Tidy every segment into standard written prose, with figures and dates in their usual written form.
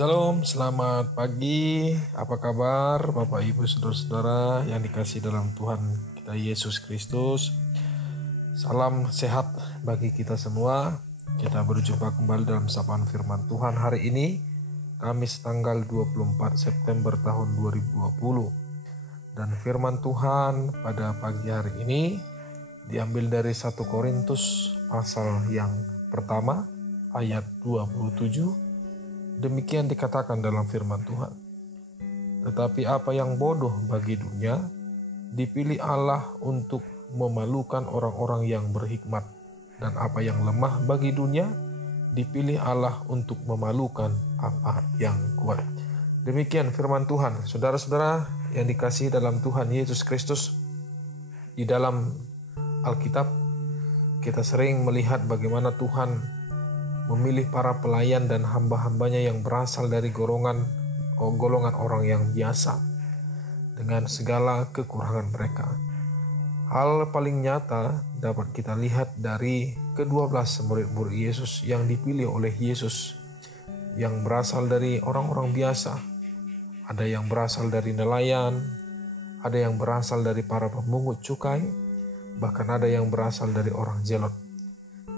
Shalom, selamat pagi. Apa kabar Bapak Ibu Saudara-saudara yang dikasihi dalam Tuhan kita Yesus Kristus? Salam sehat bagi kita semua. Kita berjumpa kembali dalam sapaan firman Tuhan hari ini, Kamis tanggal 24 September tahun 2020. Dan firman Tuhan pada pagi hari ini diambil dari 1 Korintus pasal yang pertama ayat 27. Demikian dikatakan dalam firman Tuhan. Tetapi apa yang bodoh bagi dunia, dipilih Allah untuk memalukan orang-orang yang berhikmat. Dan apa yang lemah bagi dunia, dipilih Allah untuk memalukan apa yang kuat. Demikian firman Tuhan. Saudara-saudara yang dikasihi dalam Tuhan Yesus Kristus, di dalam Alkitab, kita sering melihat bagaimana Tuhan memilih para pelayan dan hamba-hambanya yang berasal dari golongan orang yang biasa dengan segala kekurangan mereka. Hal paling nyata dapat kita lihat dari ke-12 murid-murid Yesus yang dipilih oleh Yesus, yang berasal dari orang-orang biasa. Ada yang berasal dari nelayan, ada yang berasal dari para pemungut cukai, bahkan ada yang berasal dari orang zelot.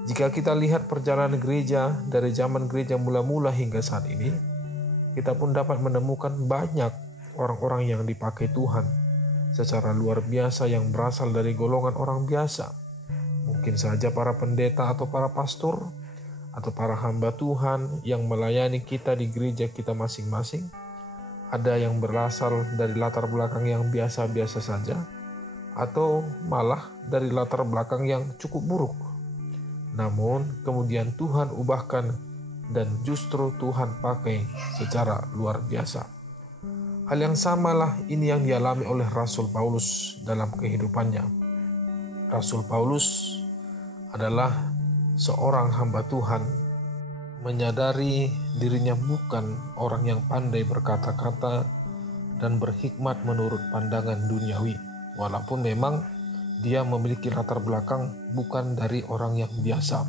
Jika kita lihat perjalanan gereja dari zaman gereja mula-mula hingga saat ini, kita pun dapat menemukan banyak orang-orang yang dipakai Tuhan secara luar biasa yang berasal dari golongan orang biasa. Mungkin saja para pendeta atau para pastor atau para hamba Tuhan yang melayani kita di gereja kita masing-masing. Ada yang berasal dari latar belakang yang biasa-biasa saja, atau malah dari latar belakang yang cukup buruk. Namun kemudian Tuhan ubahkan dan justru Tuhan pakai secara luar biasa. Hal yang samalah ini yang dialami oleh Rasul Paulus dalam kehidupannya. Rasul Paulus adalah seorang hamba Tuhan, menyadari dirinya bukan orang yang pandai berkata-kata dan berhikmat menurut pandangan duniawi, walaupun memang dia memiliki latar belakang bukan dari orang yang biasa.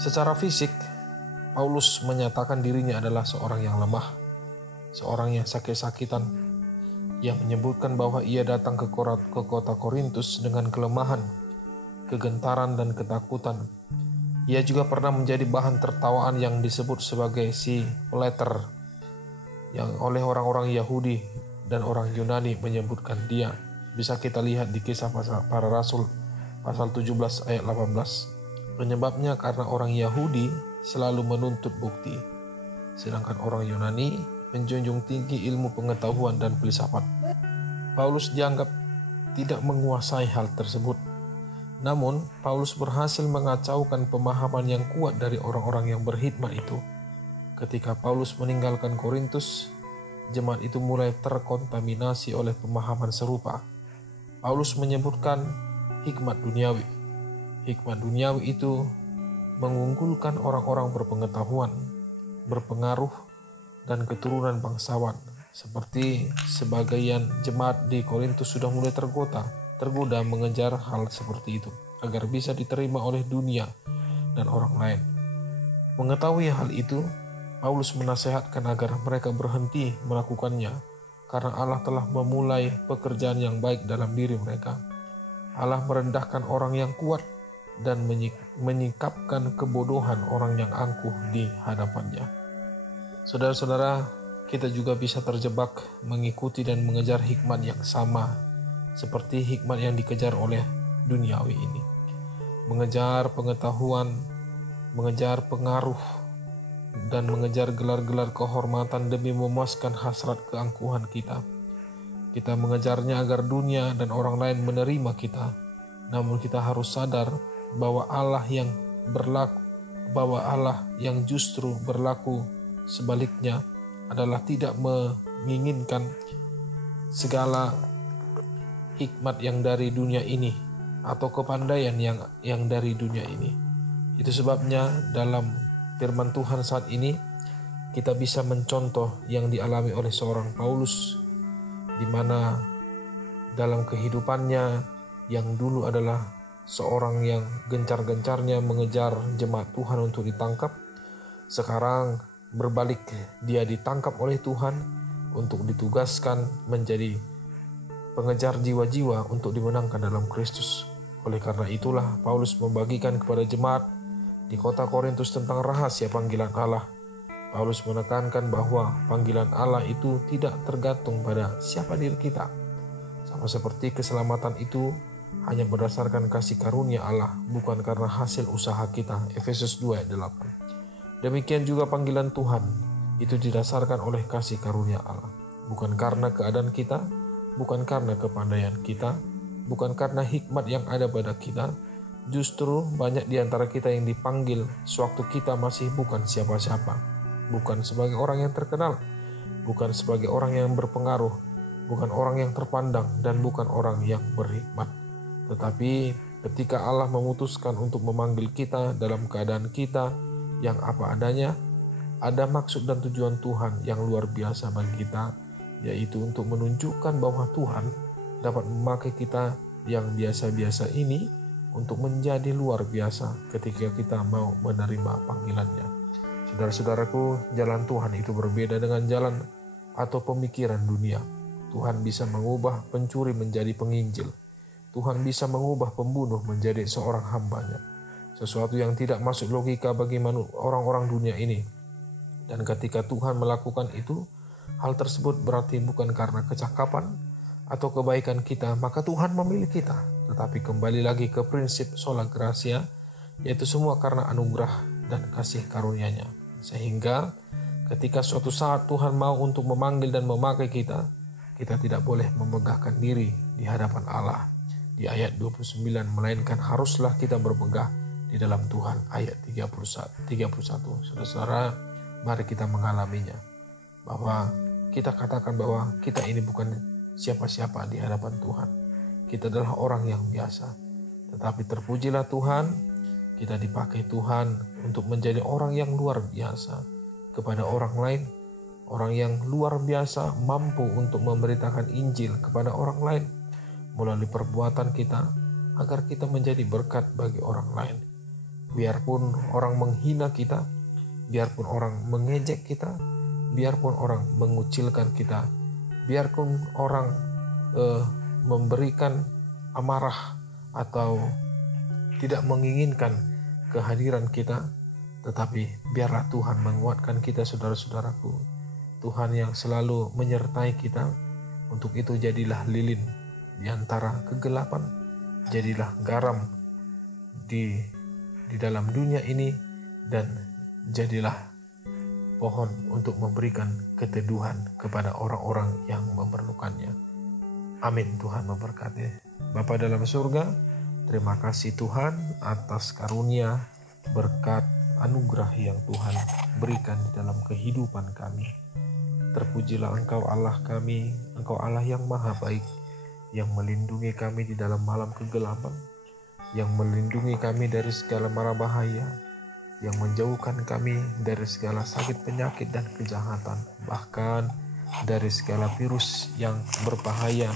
Secara fisik, Paulus menyatakan dirinya adalah seorang yang lemah, seorang yang sakit-sakitan, yang menyebutkan bahwa ia datang ke kota Korintus dengan kelemahan, kegentaran, dan ketakutan. Ia juga pernah menjadi bahan tertawaan yang disebut sebagai si peleter, yang oleh orang-orang Yahudi dan orang Yunani menyebutkan dia. Bisa kita lihat di Kisah Para Rasul pasal 17 ayat 18. Penyebabnya karena orang Yahudi selalu menuntut bukti, sedangkan orang Yunani menjunjung tinggi ilmu pengetahuan dan filsafat. Paulus dianggap tidak menguasai hal tersebut. Namun, Paulus berhasil mengacaukan pemahaman yang kuat dari orang-orang yang berhikmat itu. Ketika Paulus meninggalkan Korintus, jemaat itu mulai terkontaminasi oleh pemahaman serupa. Paulus menyebutkan hikmat duniawi. Hikmat duniawi itu mengunggulkan orang-orang berpengetahuan, berpengaruh, dan keturunan bangsawan. Seperti sebagian jemaat di Korintus sudah mulai tergoda mengejar hal seperti itu, agar bisa diterima oleh dunia dan orang lain. Mengetahui hal itu, Paulus menasehatkan agar mereka berhenti melakukannya, karena Allah telah memulai pekerjaan yang baik dalam diri mereka. Allah merendahkan orang yang kuat dan menyikapkan kebodohan orang yang angkuh di hadapannya. Saudara-saudara, kita juga bisa terjebak mengikuti dan mengejar hikmat yang sama seperti hikmat yang dikejar oleh duniawi ini. Mengejar pengetahuan, mengejar pengaruh, dan mengejar gelar-gelar kehormatan demi memuaskan hasrat keangkuhan kita. Kita mengejarnya agar dunia dan orang lain menerima kita. Namun kita harus sadar bahwa Allah yang justru berlaku sebaliknya adalah tidak menginginkan segala hikmat yang dari dunia ini atau kepandaian yang dari dunia ini. Itu sebabnya dalam firman Tuhan saat ini kita bisa mencontoh yang dialami oleh seorang Paulus, di mana dalam kehidupannya yang dulu adalah seorang yang gencar-gencarnya mengejar jemaat Tuhan untuk ditangkap, sekarang berbalik, dia ditangkap oleh Tuhan untuk ditugaskan menjadi pengejar jiwa-jiwa untuk dimenangkan dalam Kristus. Oleh karena itulah Paulus membagikan kepada jemaat di kota Korintus tentang rahasia panggilan Allah. Paulus menekankan bahwa panggilan Allah itu tidak tergantung pada siapa diri kita. Sama seperti keselamatan itu hanya berdasarkan kasih karunia Allah, bukan karena hasil usaha kita. Efesus 2 ayat 8. Demikian juga panggilan Tuhan itu didasarkan oleh kasih karunia Allah, bukan karena keadaan kita, bukan karena kepandaian kita, bukan karena hikmat yang ada pada kita. Justru banyak di antara kita yang dipanggil sewaktu kita masih bukan siapa-siapa, bukan sebagai orang yang terkenal, bukan sebagai orang yang berpengaruh, bukan orang yang terpandang, dan bukan orang yang berhikmat. Tetapi ketika Allah memutuskan untuk memanggil kita dalam keadaan kita yang apa adanya, ada maksud dan tujuan Tuhan yang luar biasa bagi kita, yaitu untuk menunjukkan bahwa Tuhan dapat memakai kita yang biasa-biasa ini untuk menjadi luar biasa ketika kita mau menerima panggilannya. Saudara-saudaraku, jalan Tuhan itu berbeda dengan jalan atau pemikiran dunia. Tuhan bisa mengubah pencuri menjadi penginjil. Tuhan bisa mengubah pembunuh menjadi seorang hambanya. Sesuatu yang tidak masuk logika bagi orang-orang dunia ini. Dan ketika Tuhan melakukan itu, hal tersebut berarti bukan karena kecakapan atau kebaikan kita, maka Tuhan memilih kita. Tetapi kembali lagi ke prinsip sola gratia, yaitu semua karena anugerah dan kasih karunia-Nya. Sehingga ketika suatu saat Tuhan mau untuk memanggil dan memakai kita, kita tidak boleh memegahkan diri di hadapan Allah. Di ayat 29, melainkan haruslah kita bermegah di dalam Tuhan. Ayat 31. Saudara-saudara, mari kita mengalaminya. Bahwa kita katakan bahwa kita ini bukan siapa-siapa di hadapan Tuhan. Kita adalah orang yang biasa. Tetapi terpujilah Tuhan, kita dipakai Tuhan untuk menjadi orang yang luar biasa kepada orang lain. Orang yang luar biasa mampu untuk memberitakan Injil kepada orang lain melalui perbuatan kita, agar kita menjadi berkat bagi orang lain. Biarpun orang menghina kita, biarpun orang mengejek kita, biarpun orang mengucilkan kita, biarpun orang memberikan amarah atau tidak menginginkan kehadiran kita, tetapi biarlah Tuhan menguatkan kita, saudara-saudaraku. Tuhan yang selalu menyertai kita. Untuk itu jadilah lilin di antara kegelapan, jadilah garam di dalam dunia ini, dan jadilah pohon untuk memberikan keteduhan kepada orang-orang yang memerlukannya. Amin. Tuhan memberkati. Bapa dalam surga, terima kasih Tuhan atas karunia, berkat, anugerah yang Tuhan berikan di dalam kehidupan kami. Terpujilah Engkau Allah kami, Engkau Allah yang maha baik, yang melindungi kami di dalam malam kegelapan, yang melindungi kami dari segala mara bahaya, yang menjauhkan kami dari segala sakit penyakit dan kejahatan, bahkan dari segala virus yang berbahaya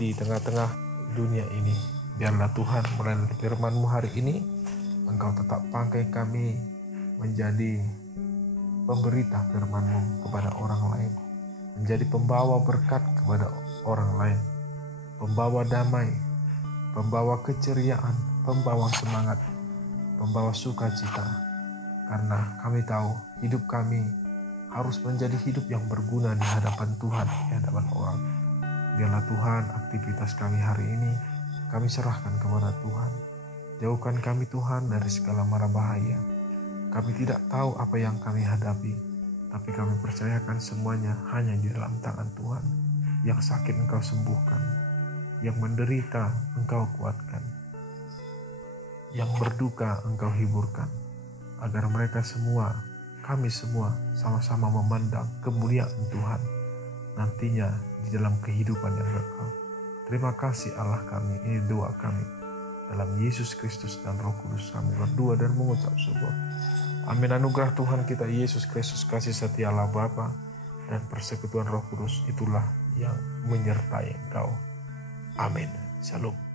di tengah-tengah dunia ini. Biarlah Tuhan melalui firman-Mu hari ini, Engkau tetap pakai kami menjadi pemberita firman-Mu kepada orang lain, menjadi pembawa berkat kepada orang lain, pembawa damai, pembawa keceriaan, pembawa semangat, pembawa sukacita. Karena kami tahu hidup kami harus menjadi hidup yang berguna di hadapan Tuhan, di hadapan orang. Biarlah Tuhan aktivitas kami hari ini kami serahkan kepada Tuhan. Jauhkan kami Tuhan dari segala mara bahaya. Kami tidak tahu apa yang kami hadapi, tapi kami percayakan semuanya hanya di dalam tangan Tuhan. Yang sakit Engkau sembuhkan, yang menderita Engkau kuatkan, yang berduka Engkau hiburkan, agar mereka semua, kami semua sama-sama memandang kemuliaan Tuhan nantinya di dalam kehidupan yang kekal. Terima kasih Allah kami, ini doa kami. Dalam Yesus Kristus dan Roh Kudus kami berdoa dan mengucap syukur. Amin. Anugerah Tuhan kita Yesus Kristus, kasih setia Allah Bapa, dan persekutuan Roh Kudus itulah yang menyertai engkau. Amin. Shalom.